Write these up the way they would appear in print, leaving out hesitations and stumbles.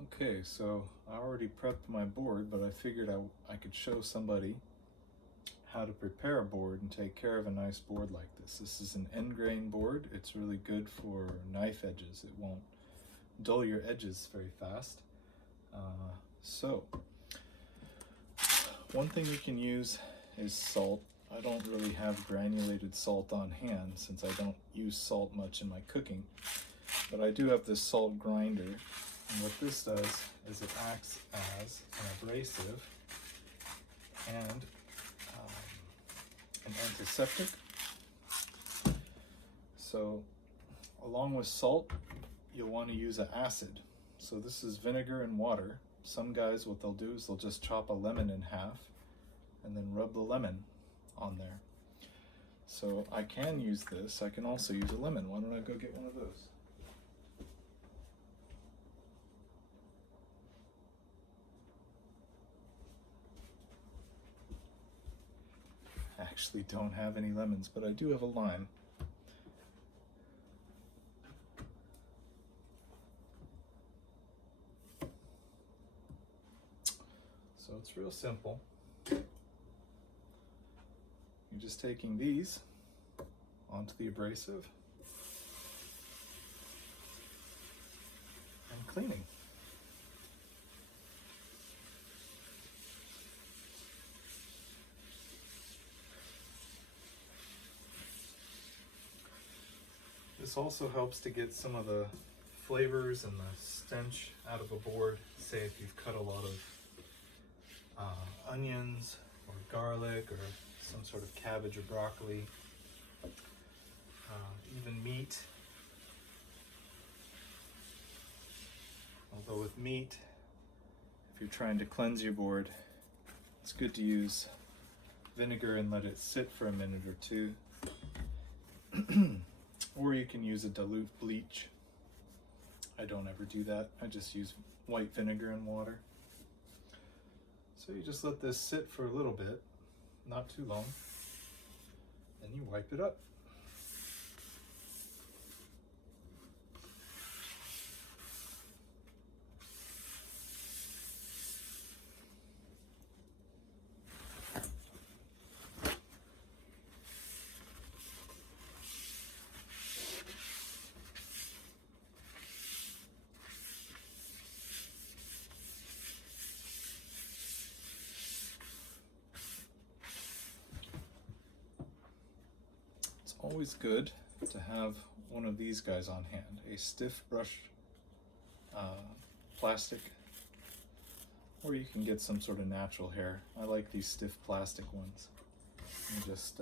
Okay, so I already prepped my board, but I figured I could show somebody how to prepare a board and take care of a nice board like this. This is an end grain board. It's really good for knife edges. It won't dull your edges very fast. So one thing you can use is salt. I don't really have granulated salt on hand since I don't use salt much in my cooking, but I do have this salt grinder, and what this does is it acts as an abrasive and an antiseptic. So along with salt, you'll want to use an acid. So this is vinegar and water. Some guys, what they'll do is they'll just chop a lemon in half and then rub the lemon on there. So I can use this. I can also use a lemon. Why don't I go get one of those? I actually don't have any lemons, but I do have a lime. So it's real simple. You're just taking these onto the abrasive and cleaning. This also helps to get some of the flavors and the stench out of a board. Say if you've cut a lot of onions or garlic or some sort of cabbage or broccoli, even meat. Although with meat, if you're trying to cleanse your board, it's good to use vinegar and let it sit for a minute or two. Or you can use a dilute bleach. I don't ever do that. I just use white vinegar and water. So you just let this sit for a little bit, not too long, then you wipe it up. Always good to have one of these guys on hand, a stiff brush plastic, or you can get some sort of natural hair. I like these stiff plastic ones. And just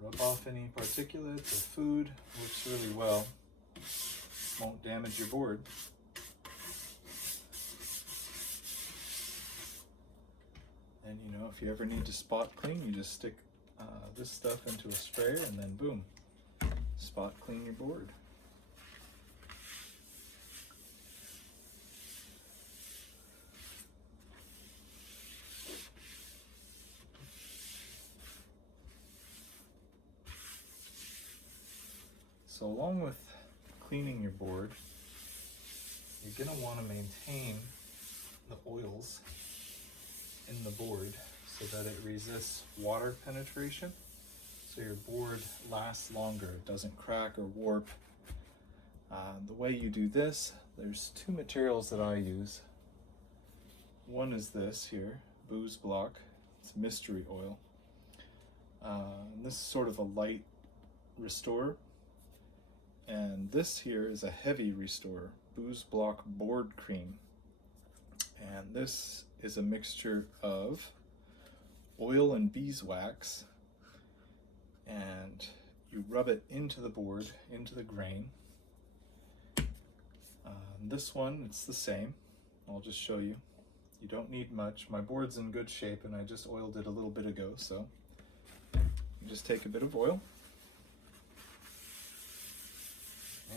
rub off any particulates or food. Works really well. Won't damage your board. And you know, if you ever need to spot clean, you just stick this stuff into a sprayer and then boom, spot clean your board. So along with cleaning your board, you're going to want to maintain the oils in the board so that it resists water penetration, so your board lasts longer, it doesn't crack or warp. The way you do this, there's two materials that I use. One is this here, Booze Block. It's mystery oil. And this is sort of a light restorer. And this here is a heavy restorer, Booze Block Board Cream. And this is a mixture of oil and beeswax, and you rub it into the board, into the grain. This one, it's the same. I'll just show you. You don't need much. My board's in good shape and I just oiled it a little bit ago, so you just take a bit of oil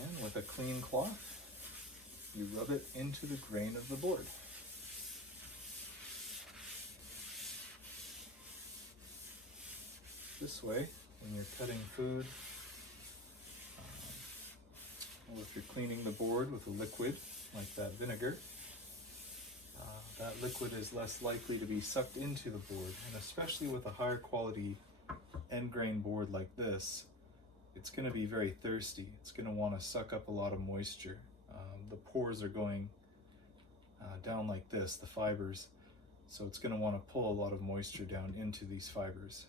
and with a clean cloth, you rub it into the grain of the board. This way, when you're cutting food Well, if you're cleaning the board with a liquid like that vinegar, that liquid is less likely to be sucked into the board, and especially with a higher quality end grain board like this, it's going to be very thirsty. It's going to want to suck up a lot of moisture. The pores are going down like this, the fibers, so it's going to want to pull a lot of moisture down into these fibers.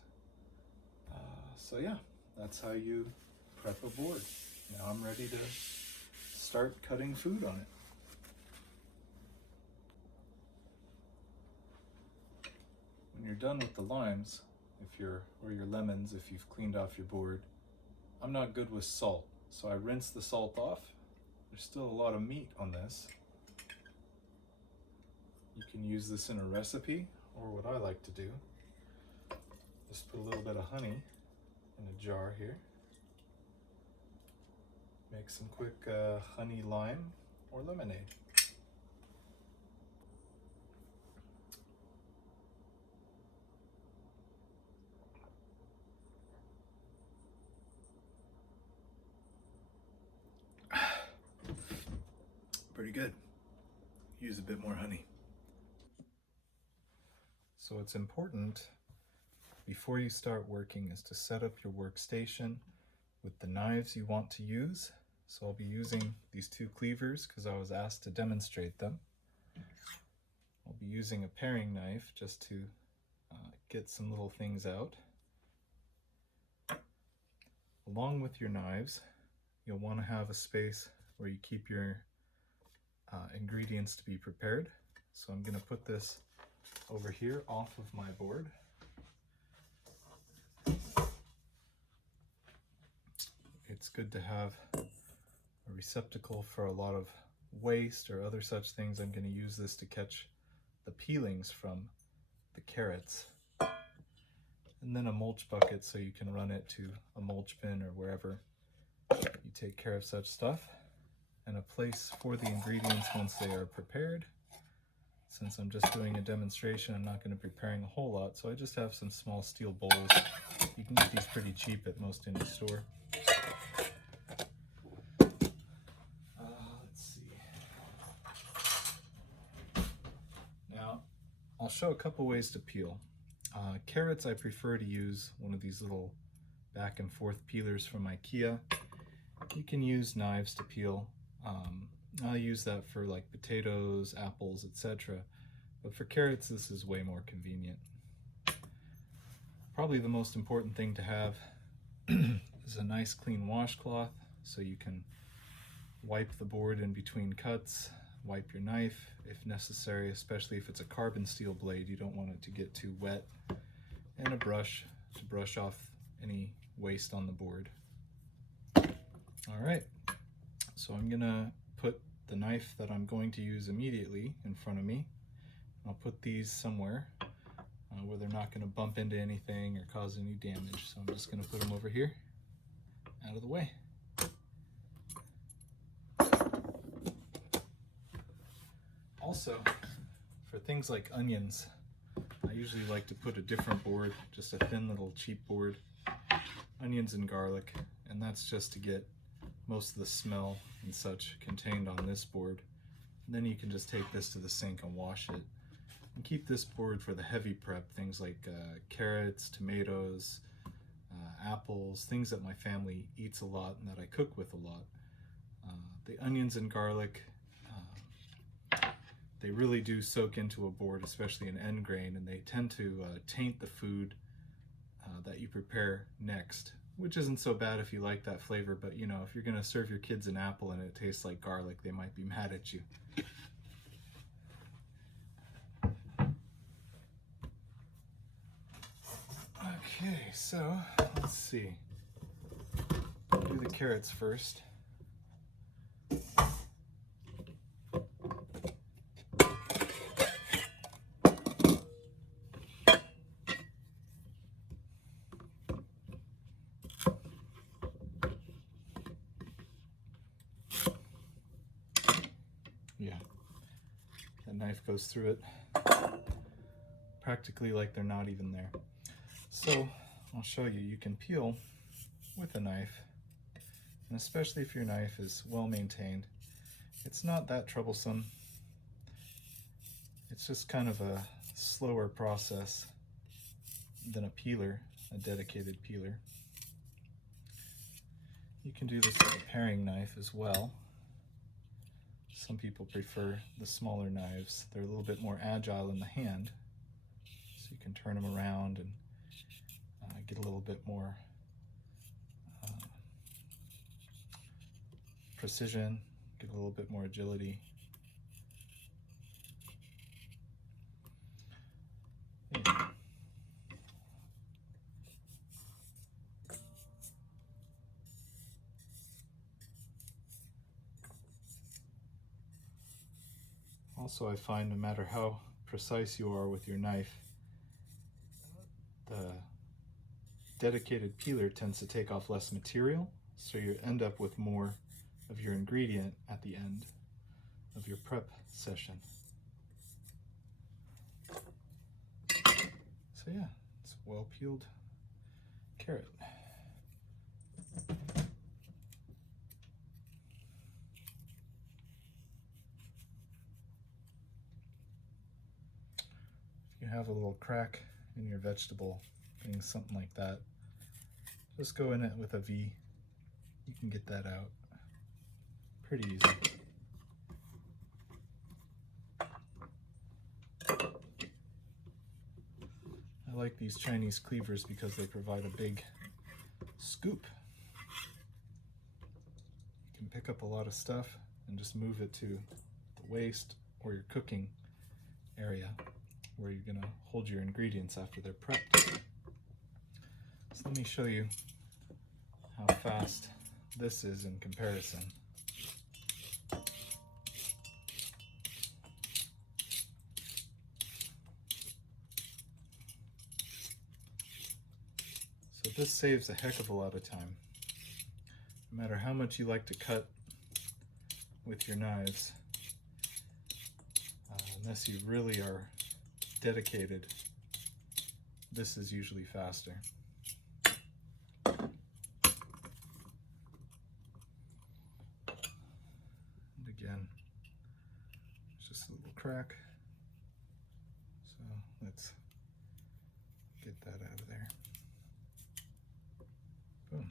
So yeah, that's how you prep a board. Now I'm ready to start cutting food on it. When you're done with the limes, or your lemons, if you've cleaned off your board, I'm not good with salt, so I rinse the salt off. There's still a lot of meat on this. You can use this in a recipe, or what I like to do, just put a little bit of honey in a jar here. Make some quick honey lime or lemonade. Pretty good. Use a bit more honey. So what's important before you start working is to set up your workstation with the knives you want to use. So I'll be using these two cleavers because I was asked to demonstrate them. I'll be using a paring knife just to get some little things out. Along with your knives, you'll want to have a space where you keep your ingredients to be prepared. So I'm going to put this over here off of my board. It's good to have a receptacle for a lot of waste or other such things. I'm going to use this to catch the peelings from the carrots. And then a mulch bucket so you can run it to a mulch bin or wherever you take care of such stuff. And a place for the ingredients once they are prepared. Since I'm just doing a demonstration, I'm not going to be preparing a whole lot, so I just have some small steel bowls. You can get these pretty cheap at most any store. Let's see. Now, I'll show a couple ways to peel. Carrots, I prefer to use one of these little back and forth peelers from IKEA. You can use knives to peel. I'll use that for like potatoes, apples, etc. But for carrots, this is way more convenient. Probably the most important thing to have is a nice clean washcloth so you can wipe the board in between cuts, wipe your knife if necessary, especially if it's a carbon steel blade. You don't want it to get too wet. And a brush to brush off any waste on the board. All right. So I'm gonna put the knife that I'm going to use immediately in front of me. I'll put these somewhere where they're not gonna bump into anything or cause any damage. So I'm just gonna put them over here, out of the way. Also, for things like onions, I usually like to put a different board, just a thin little cheap board, onions and garlic, and that's just to get most of the smell and such contained on this board. And then you can just take this to the sink and wash it. And keep this board for the heavy prep, things like carrots, tomatoes, apples, things that my family eats a lot and that I cook with a lot. The onions and garlic, they really do soak into a board, especially an end grain, and they tend to taint the food that you prepare next, which isn't so bad if you like that flavor, but you know, if you're gonna serve your kids an apple and it tastes like garlic, they might be mad at you. Okay, so let's see. Do the carrots first. Yeah, that knife goes through it practically like they're not even there. So I'll show you, you can peel with a knife, and especially if your knife is well maintained, it's not that troublesome. It's just kind of a slower process than a peeler, a dedicated peeler. You can do this with a paring knife as well. Some people prefer the smaller knives. They're a little bit more agile in the hand, so you can turn them around and get a little bit more precision, get a little bit more agility. Yeah. Also, I find no matter how precise you are with your knife, the dedicated peeler tends to take off less material, so you end up with more of your ingredient at the end of your prep session. So yeah, it's a well-peeled carrot. If you have a little crack in your vegetable, being something like that, just go in it with a V. You can get that out pretty easy. I like these Chinese cleavers because they provide a big scoop. You can pick up a lot of stuff and just move it to the waste or your cooking area where you're going to hold your ingredients after they're prepped. So let me show you how fast this is in comparison. So this saves a heck of a lot of time. No matter how much you like to cut with your knives, unless you really are dedicated, this is usually faster. And again, it's just a little crack. So let's get that out of there. Boom.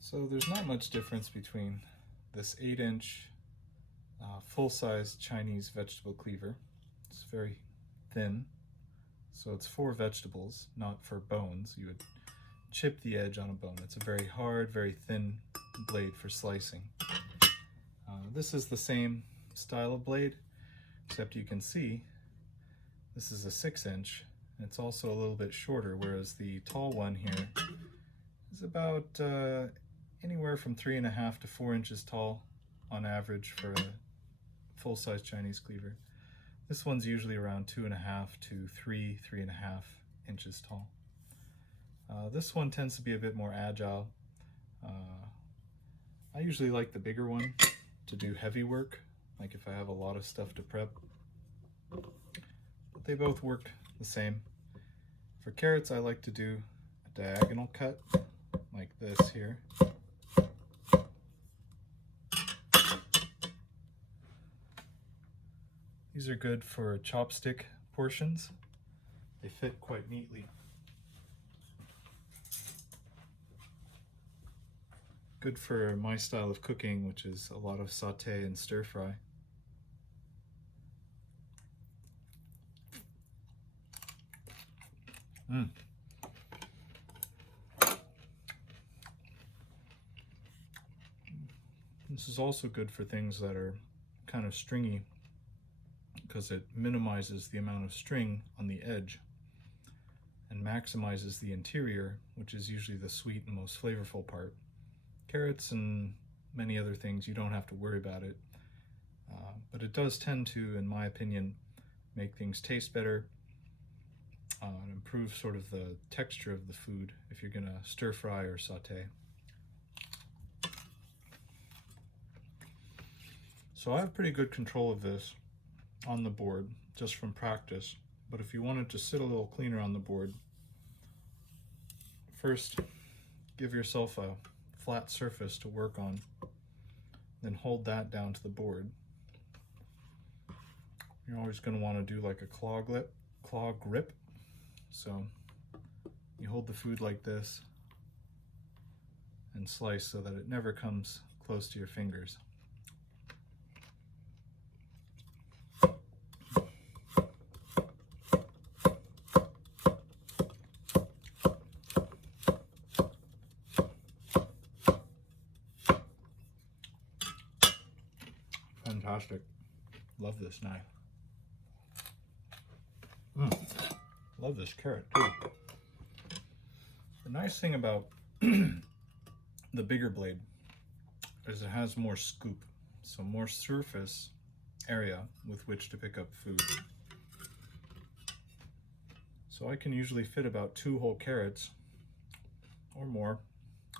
So there's not much difference between this 8-inch full-size Chinese vegetable cleaver. It's very thin, so it's for vegetables, not for bones. You would chip the edge on a bone. It's a very hard, very thin blade for slicing. This is the same style of blade, except you can see this is a 6-inch. It's also a little bit shorter, whereas the tall one here is about anywhere from 3.5 to 4 inches tall on average for a full-size Chinese cleaver. This one's usually around 2.5 to 3.5 inches tall. This one tends to be a bit more agile. I usually like the bigger one to do heavy work, like if I have a lot of stuff to prep. But they both work the same. For carrots, I like to do a diagonal cut, like this here. These are good for chopstick portions. They fit quite neatly. Good for my style of cooking, which is a lot of sauté and stir fry. This is also good for things that are kind of stringy, because it minimizes the amount of string on the edge and maximizes the interior, which is usually the sweet and most flavorful part. Carrots and many other things, you don't have to worry about it, but it does tend to, in my opinion, make things taste better and improve sort of the texture of the food if you're gonna stir fry or saute. So I have pretty good control of this on the board just from practice, but if you wanted to sit a little cleaner on the board, first give yourself a flat surface to work on, then hold that down to the board. You're always going to want to do like a claw grip. So you hold the food like this and slice so that it never comes close to your fingers. Fantastic. Love this knife. Love this carrot too. The nice thing about the bigger blade is it has more scoop, so more surface area with which to pick up food. So I can usually fit about 2 whole carrots or more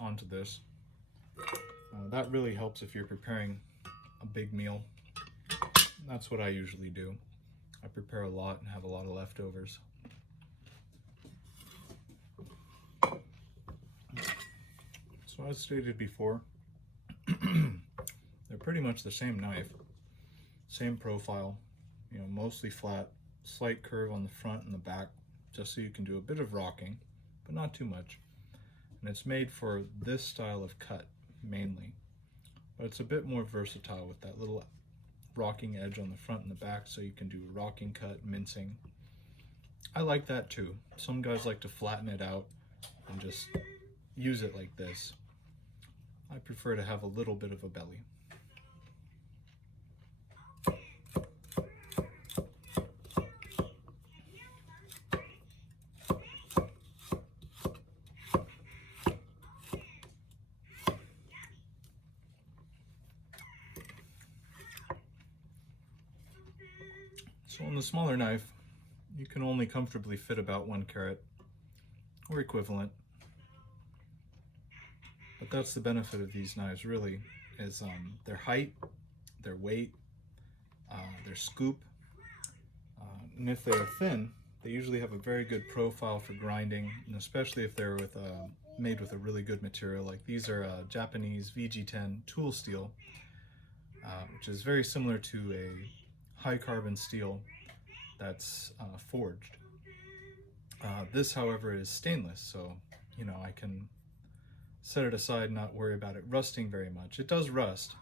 onto this. That really helps if you're preparing a big meal. That's what I usually do. I prepare a lot and have a lot of leftovers. So as stated before, they're pretty much the same knife, same profile, you know, mostly flat, slight curve on the front and the back, just so you can do a bit of rocking, but not too much. And it's made for this style of cut mainly, but it's a bit more versatile with that little rocking edge on the front and the back, so you can do rocking cut, mincing. I like that too. Some guys like to flatten it out and just use it like this. I prefer to have a little bit of a belly. So on the smaller knife, you can only comfortably fit about 1 carrot or equivalent. But that's the benefit of these knives, really, is their height, their weight, their scoop, and if they're thin, they usually have a very good profile for grinding, and especially if they're made with a really good material. Like these are Japanese VG10 tool steel, which is very similar to a high carbon steel that's forged. This, however, is stainless, so you know, I can set it aside and not worry about it rusting very much. It does rust,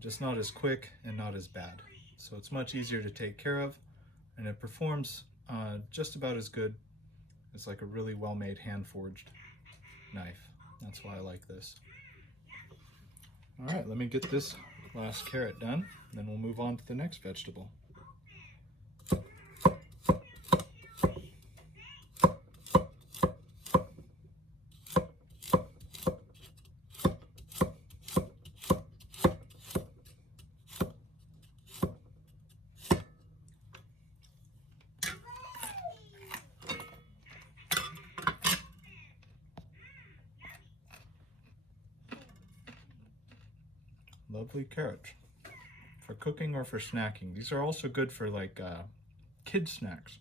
just not as quick and not as bad. So it's much easier to take care of, and it performs just about as good as like a really well-made hand-forged knife. That's why I like this. All right, let me get this last carrot done, then we'll move on to the next vegetable. Lovely carrots for cooking or for snacking. These are also good for like kid snacks.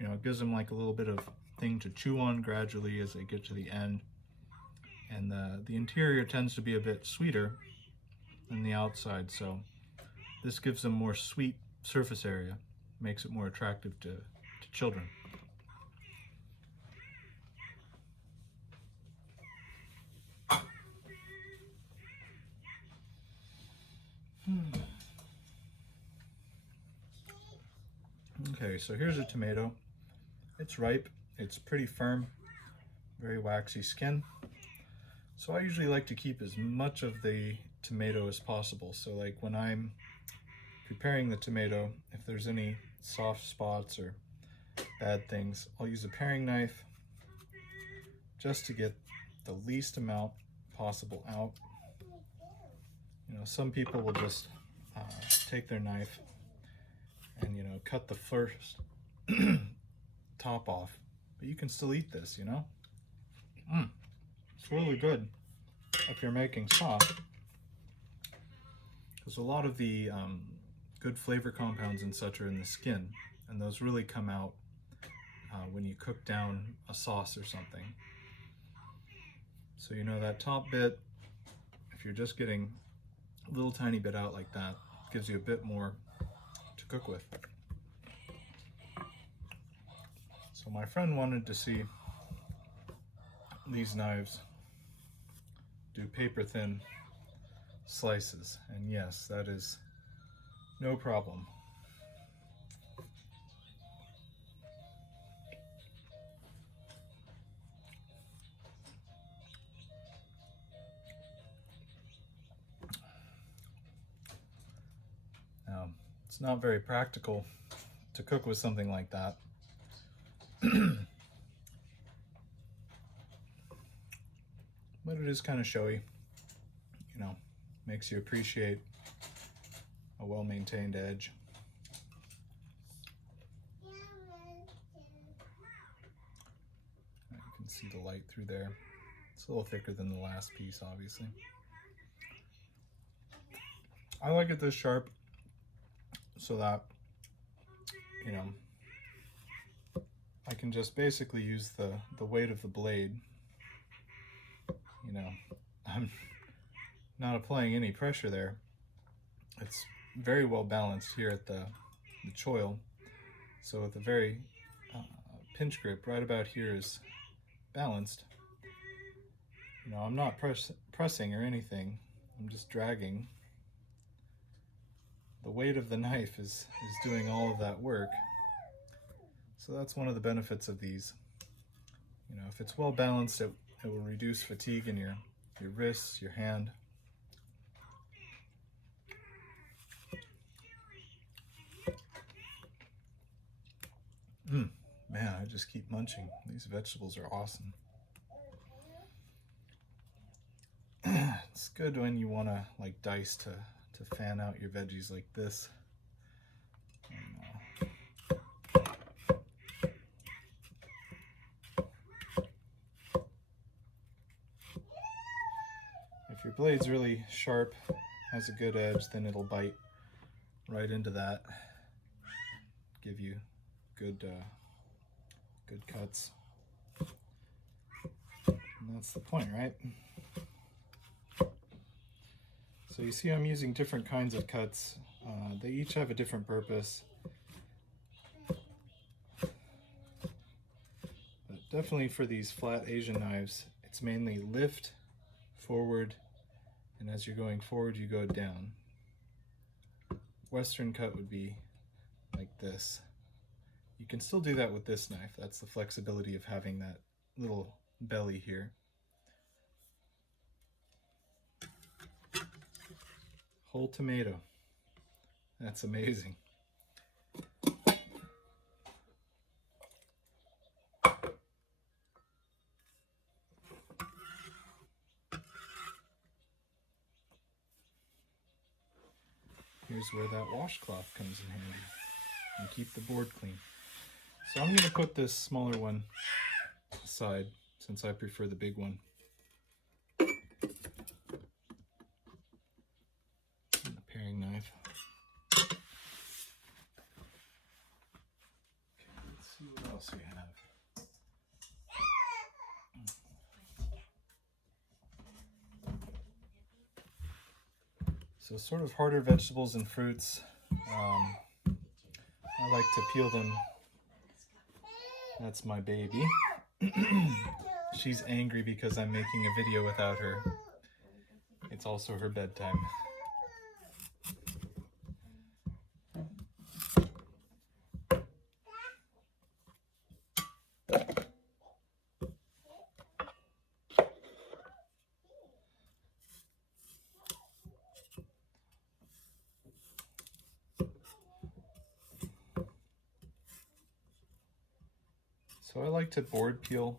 You know, it gives them like a little bit of thing to chew on gradually as they get to the end. And the interior tends to be a bit sweeter than the outside, so this gives them more sweet surface area, makes it more attractive to children. Okay, so here's a tomato. It's ripe, it's pretty firm, very waxy skin. So I usually like to keep as much of the tomato as possible. So like when I'm preparing the tomato, if there's any soft spots or bad things, I'll use a paring knife just to get the least amount possible out. You know, some people will just take their knife and, you know, cut the first top off, but you can still eat this, you know. It's really good if you're making sauce, because a lot of the good flavor compounds and such are in the skin, and those really come out when you cook down a sauce or something. So, you know, that top bit, if you're just getting a little tiny bit out like that, it gives you a bit more to cook with. So my friend wanted to see these knives do paper thin slices, and yes, that is no problem. Now, it's not very practical to cook with something like that. But it is kind of showy, you know, makes you appreciate a well-maintained edge. You can see the light through there. It's a little thicker than the last piece, obviously. I like it this sharp so that, you know, I can just basically use the weight of the blade. You know, I'm not applying any pressure there. It's very well balanced here at the choil. So with a very pinch grip right about here is balanced. You know, I'm not pressing or anything. I'm just dragging. The weight of the knife is doing all of that work. So that's one of the benefits of these. You know, if it's well balanced, it will reduce fatigue in your wrists, your hand. Man, I just keep munching. These vegetables are awesome. It's good when you want to like dice to fan out your veggies like this. If your blade's really sharp, has a good edge, then it'll bite right into that, give you good cuts. And that's the point, right? So you see I'm using different kinds of cuts. They each have a different purpose. But definitely for these flat Asian knives, it's mainly lift, forward, and as you're going forward, you go down. Western cut would be like this. You can still do that with this knife. That's the flexibility of having that little belly here. Whole tomato. That's amazing. Here's where that washcloth comes in handy and keep the board clean. So I'm going to put this smaller one aside since I prefer the big one. And the paring knife. Okay, let's see what else we have. So sort of harder vegetables and fruits. I like to peel them. That's my baby. She's angry because I'm making a video without her. It's also her bedtime. So I like to board peel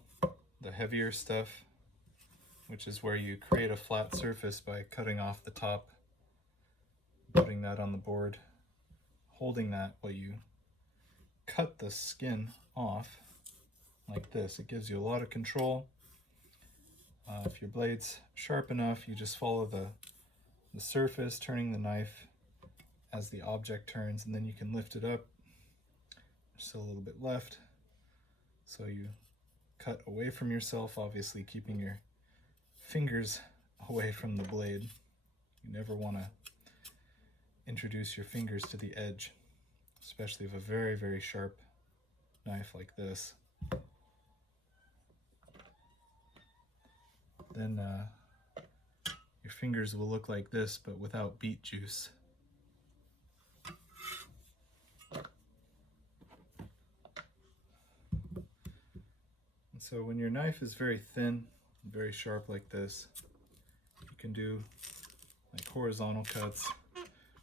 the heavier stuff, which is where you create a flat surface by cutting off the top, putting that on the board, holding that while you cut the skin off like this. It gives you a lot of control. If your blade's sharp enough, you just follow the surface, turning the knife as the object turns, and then you can lift it up. There's still a little bit left. So you cut away from yourself, obviously keeping your fingers away from the blade. You never want to introduce your fingers to the edge, especially of a very, very sharp knife like this. Then your fingers will look like this, but without beet juice. And so when your knife is very thin, very sharp like this, you can do like horizontal cuts.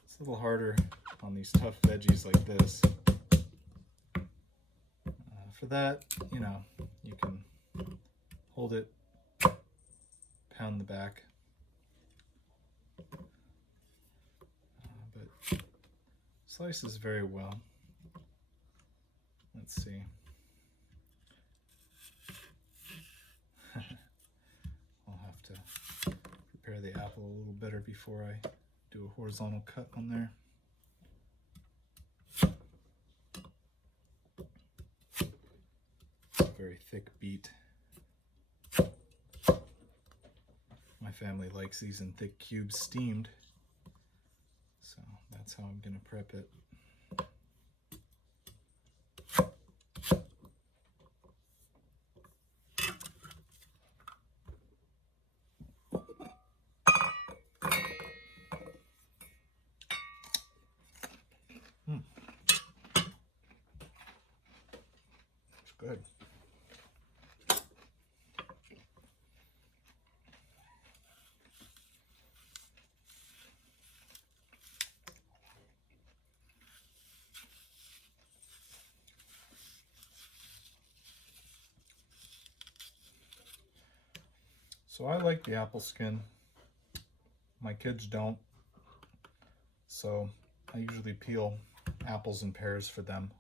It's a little harder on these tough veggies like this. For that, you know, you can hold it, pound the back. But slices very well. Let's see. I'll have to prepare the apple a little better before I do a horizontal cut on there. It's a very thick beet. My family likes these in thick cubes steamed, so that's how I'm going to prep it. It's good. So I like the apple skin. My kids don't. So I usually peel apples in pairs for them.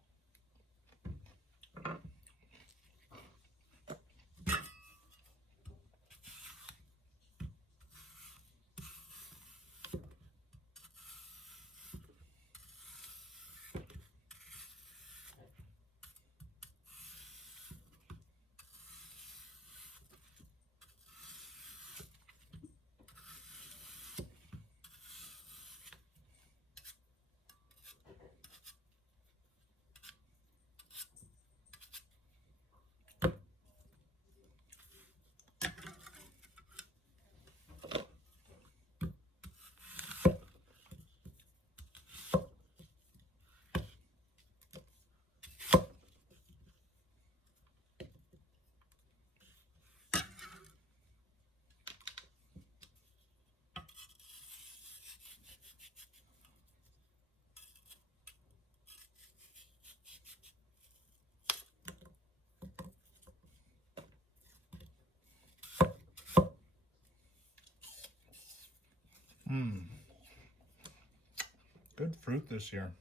Good fruit this year.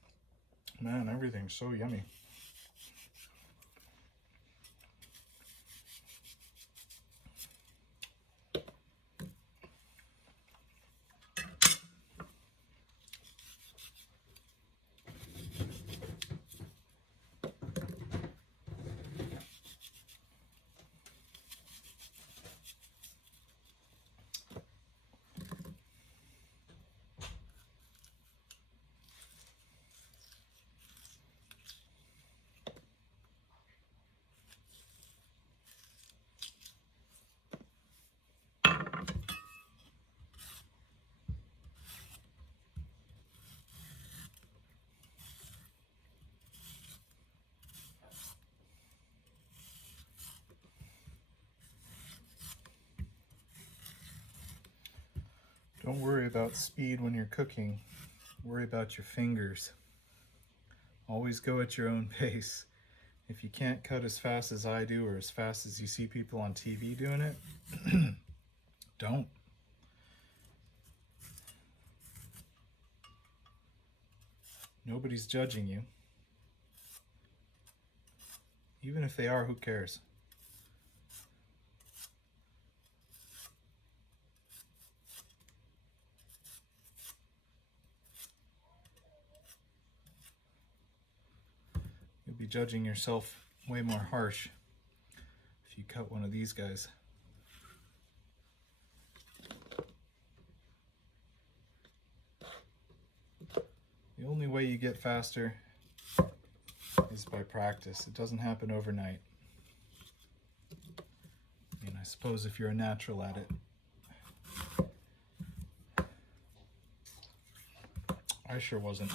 Man, everything's so yummy. Don't worry about speed when you're cooking. Worry about your fingers. Always go at your own pace. If you can't cut as fast as I do or as fast as you see people on TV doing it, don't. Nobody's judging you. Even if they are, who cares? You'll be judging yourself way more harsh if you cut one of these guys. The only way you get faster is by practice. It doesn't happen overnight. I mean, I suppose if you're a natural at it. I sure wasn't.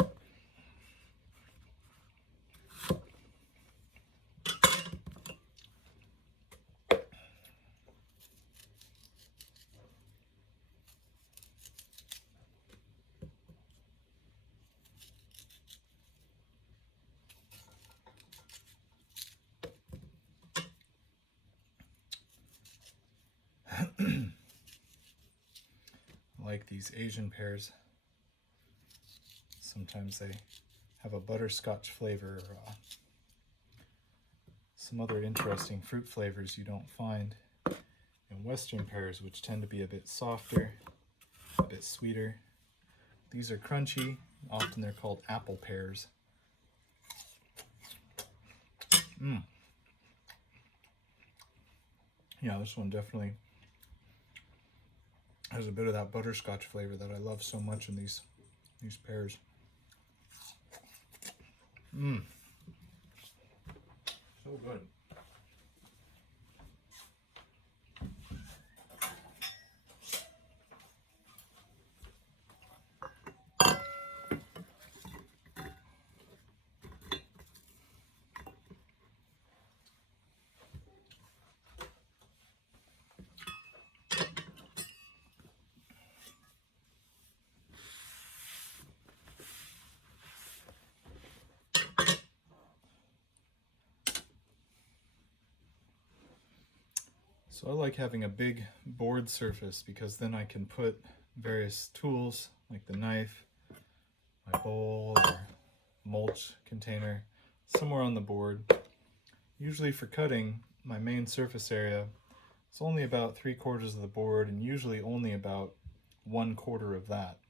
Like these Asian pears. Sometimes they have a butterscotch flavor or some other interesting fruit flavors you don't find in Western pears, which tend to be a bit softer, a bit sweeter. These are crunchy. Often they're called apple pears. Yeah, this one definitely has a bit of that butterscotch flavor that I love so much in these pears. So good. So I like having a big board surface because then I can put various tools like the knife, my bowl, or mulch container somewhere on the board. Usually for cutting, my main surface area is only about 3/4 of the board and usually only about 1/4 of that.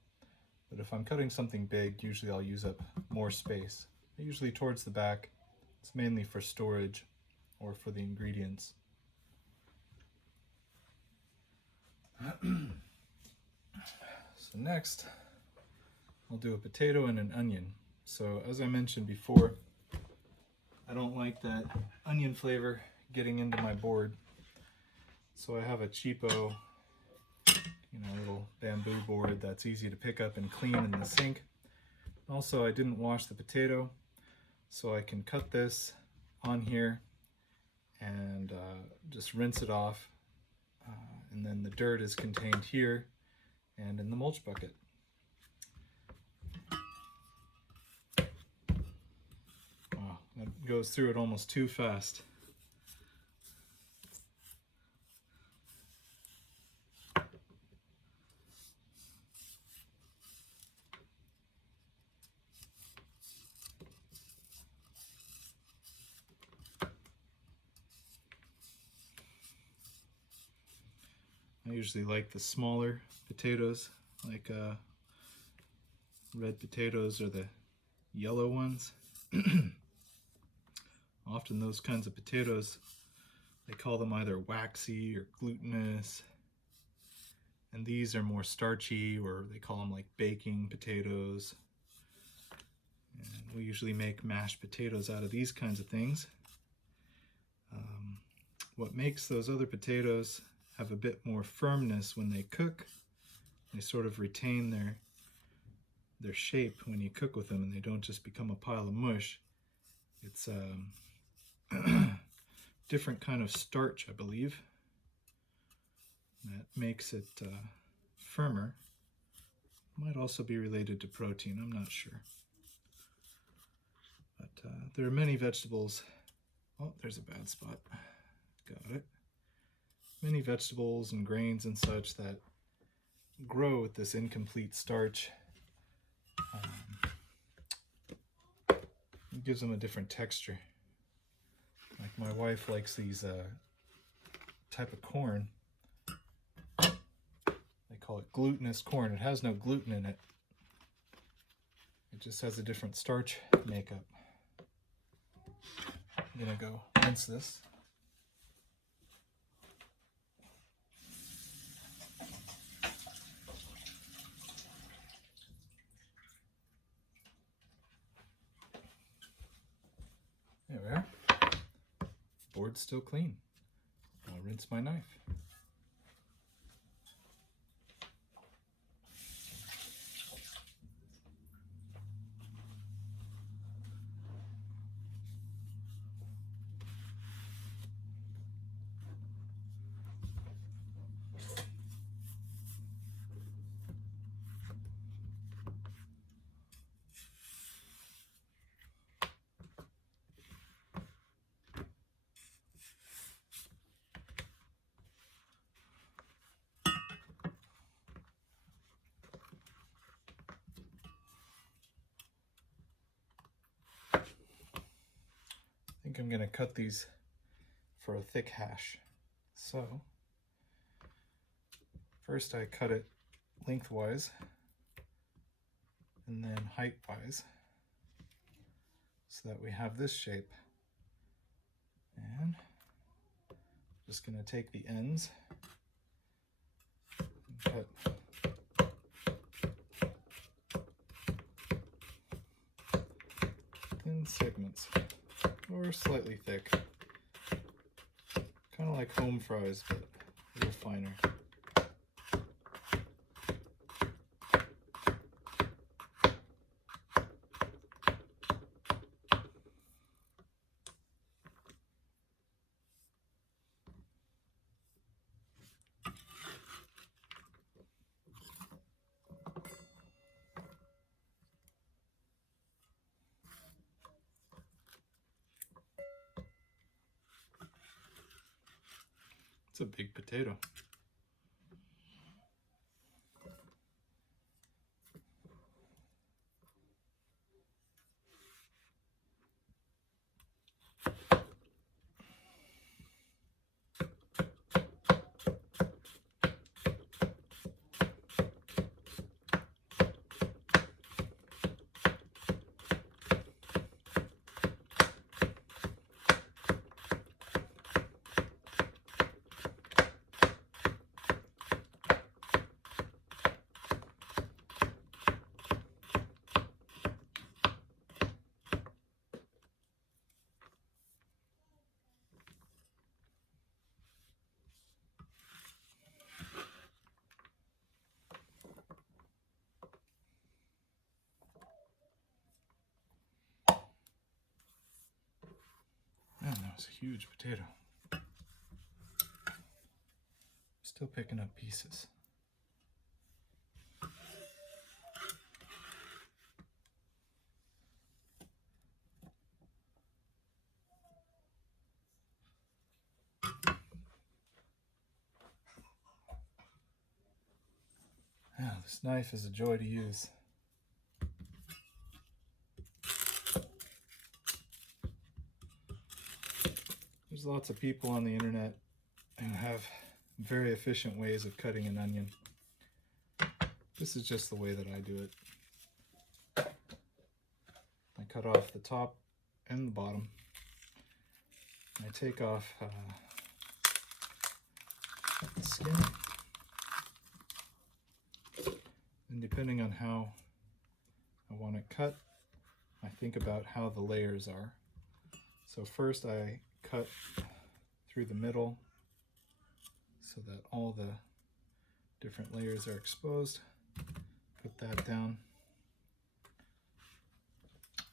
But if I'm cutting something big, usually I'll use up more space. Usually towards the back. It's mainly for storage or for the ingredients. So next, I'll do a potato and an onion. So as I mentioned before, I don't like that onion flavor getting into my board. So I have a cheapo, little bamboo board that's easy to pick up and clean in the sink. Also, I didn't wash the potato, so I can cut this on here and just rinse it off. And then the dirt is contained here and in the mulch bucket. Wow, that goes through it almost too fast. I usually like the smaller potatoes, like red potatoes or the yellow ones. Often those kinds of potatoes, they call them either waxy or glutinous. And these are more starchy, or they call them like baking potatoes. And we usually make mashed potatoes out of these kinds of things. What makes those other potatoes have a bit more firmness when they cook. They sort of retain their shape when you cook with them, and they don't just become a pile of mush. It's a different kind of starch, I believe, that makes it firmer. Might also be related to protein, I'm not sure. But there are many vegetables Oh, there's a bad spot. Got it. Many vegetables and grains and such that grow with this incomplete starch. It gives them a different texture. Like my wife likes these type of corn. They call it glutinous corn. It has no gluten in it. It just has a different starch makeup. I'm gonna go rinse this. There we are. Board's still clean. I'll rinse my knife. I think I'm going to cut these for a thick hash. So first I cut it lengthwise and then height-wise so that we have this shape. And just going to take the ends and cut thin segments, or slightly thick, kind of like home fries, but a little finer. It's a big potato. Man, that was a huge potato. Still picking up pieces. Yeah, this knife is a joy to use. There's lots of people on the internet who have very efficient ways of cutting an onion. This is just the way that I do it. I cut off the top and the bottom. I take off the skin. And depending on how I want it cut, I think about how the layers are. So first I cut through the middle so that all the different layers are exposed. Put that down.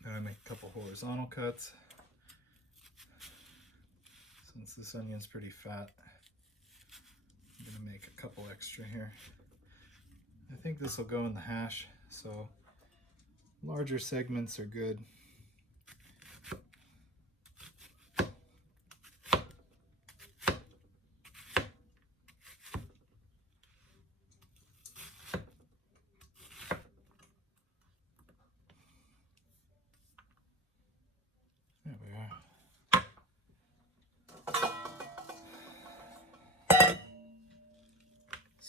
Then I make a couple horizontal cuts. Since this onion's pretty fat, I'm gonna make a couple extra here. I think this will go in the hash, so larger segments are good.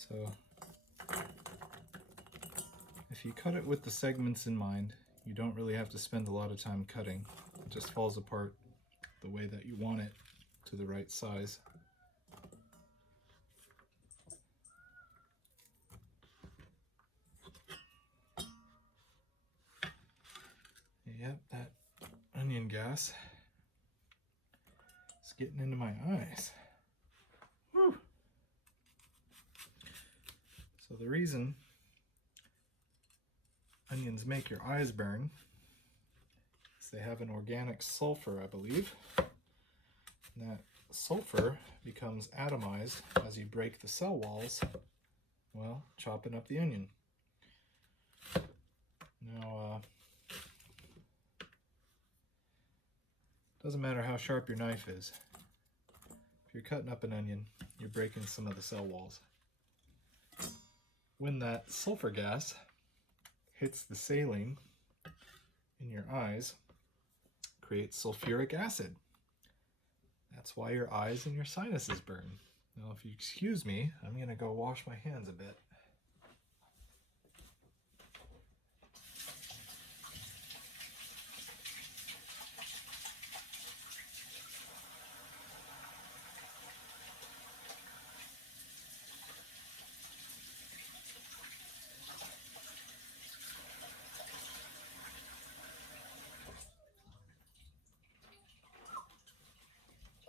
So if you cut it with the segments in mind, you don't really have to spend a lot of time cutting. It just falls apart the way that you want it, to the right size. Yep, that onion gas is getting into my eyes. Whew. So the reason onions make your eyes burn is they have an organic sulfur, I believe. And that sulfur becomes atomized as you break the cell walls, well, chopping up the onion. Now, doesn't matter how sharp your knife is. If you're cutting up an onion, you're breaking some of the cell walls. When that sulfur gas hits the saline in your eyes, it creates sulfuric acid. That's why your eyes and your sinuses burn. Now, if you excuse me, I'm going to go wash my hands a bit.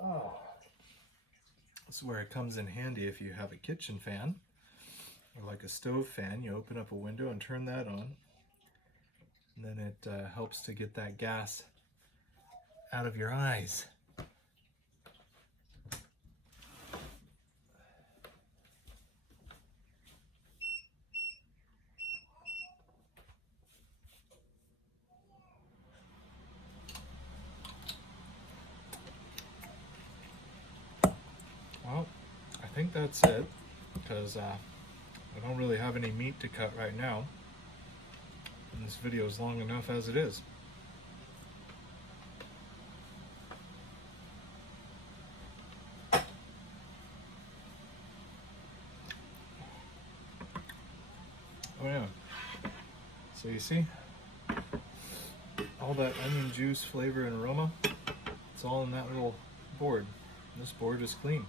Oh, this is where it comes in handy if you have a kitchen fan or like a stove fan. You open up a window and turn that on, and then it helps to get that gas out of your eyes. Well, I think that's it, because I don't really have any meat to cut right now, and this video is long enough as it is. Oh yeah, so you see, all that onion juice, flavor, and aroma, it's all in that little board. This board is clean.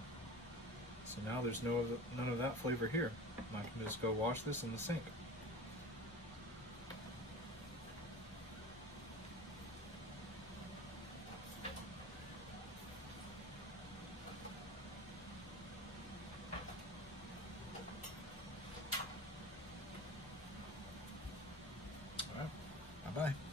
So now there's none of that flavor here. I can just go wash this in the sink. All right, bye-bye.